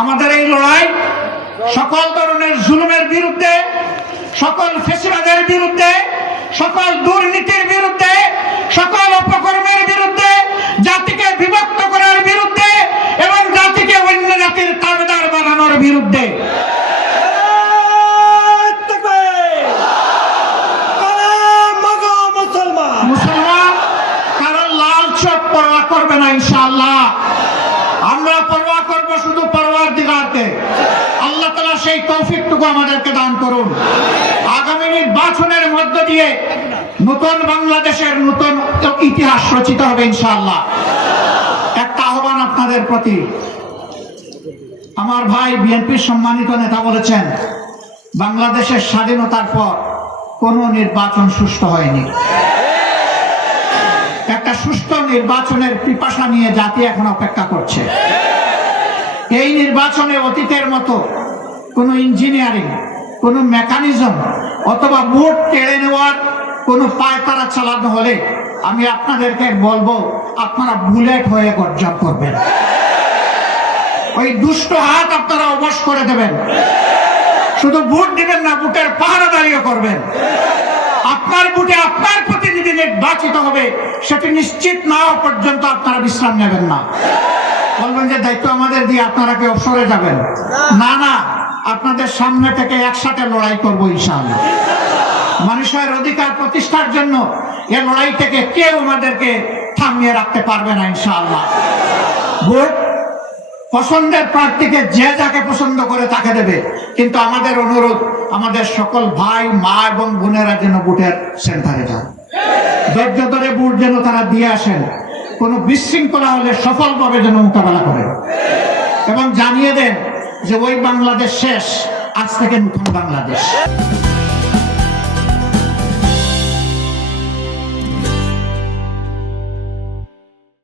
আমাদের এই লড়াই সকল ধরনের জুলুমের বিরুদ্ধে, সকল ফ্যাসিবাদের বিরুদ্ধে, সকল দুর্নীতির বিরুদ্ধে, সকল অপকর্মের বিরুদ্ধে, জাতিকে বিভক্ত করার বিরুদ্ধে এবং জাতিকে অন্য জাতির তাবেদার বানানোর বিরুদ্ধে। মুসলমান কারণ লাল চোখ পরোয়া করবে না ইনশাআল্লাহ। আমরা পরোয়া করবো শুধু পরওয়ারদিগারকে। আল্লাহ তাআলা সেই তৌফিকটুকু আমাদেরকে দান করুন। আগামী নির্বাচনের মধ্য দিয়ে নতুন বাংলাদেশের নতুন ইতিহাস রচিত হবে ইনশাআল্লাহ। একটা আহ্বান আপনাদের প্রতি, আমার ভাই বিএনপির সম্মানিত নেতা বলেছেন বাংলাদেশের স্বাধীনতার পর কোনো নির্বাচন সুষ্ঠু হয়নি। একটা সুষ্ঠু নির্বাচনের পিপাসা নিয়ে জাতি এখন অপেক্ষা করছে। এই নির্বাচনে অতীতের মতো কোনো ইঞ্জিনিয়ারিং, কোনো মেকানিজম অথবা ভোট কেড়ে নেওয়ার কোনো পায়তারা চালানো হলে আমি আপনাদেরকে বলবো আপনারা বুলেট হয়ে গর্জন করবেন। ওই দুষ্ট হাত আপনারা অবশ করে দেবেন। শুধু ভোট দিবেন না, ভোটের পাহারাদারিও করবেন। আপনার ভোটে আপনার প্রতিনিধি নির্বাচিত হবে সেটি নিশ্চিত না হওয়া পর্যন্ত আপনারা বিশ্রাম নেবেন না। বলবেন যে দায়িত্ব আমাদের দিয়ে আপনারা কি অবসরে যাবেন? না না, আপনাদের সামনে থেকে একসাথে লড়াই করবো ইনশাআল্লাহ। মানুষের অধিকার প্রতিষ্ঠার জন্য এই লড়াই থেকে কেউ আমাদেরকে থামিয়ে রাখতে পারবে না ইনশাআল্লাহ। ভোট পছন্দের প্রার্থীকে যে যাকে পছন্দ করে তাকে দেবে, কিন্তু আমাদের অনুরোধ আমাদের সকল ভাই মা এবং বোনেরা যেন ভোটের সেন্টারে যান। ধৈর্য ধরে ভোট যেন তারা দিয়ে আসেন। কোনো বিশৃঙ্খলা হলে সফলভাবে যেন মোকাবেলা করেন এবং জানিয়ে দেন যে ওই বাংলাদেশ শেষ, আজ থেকে নতুন বাংলাদেশ।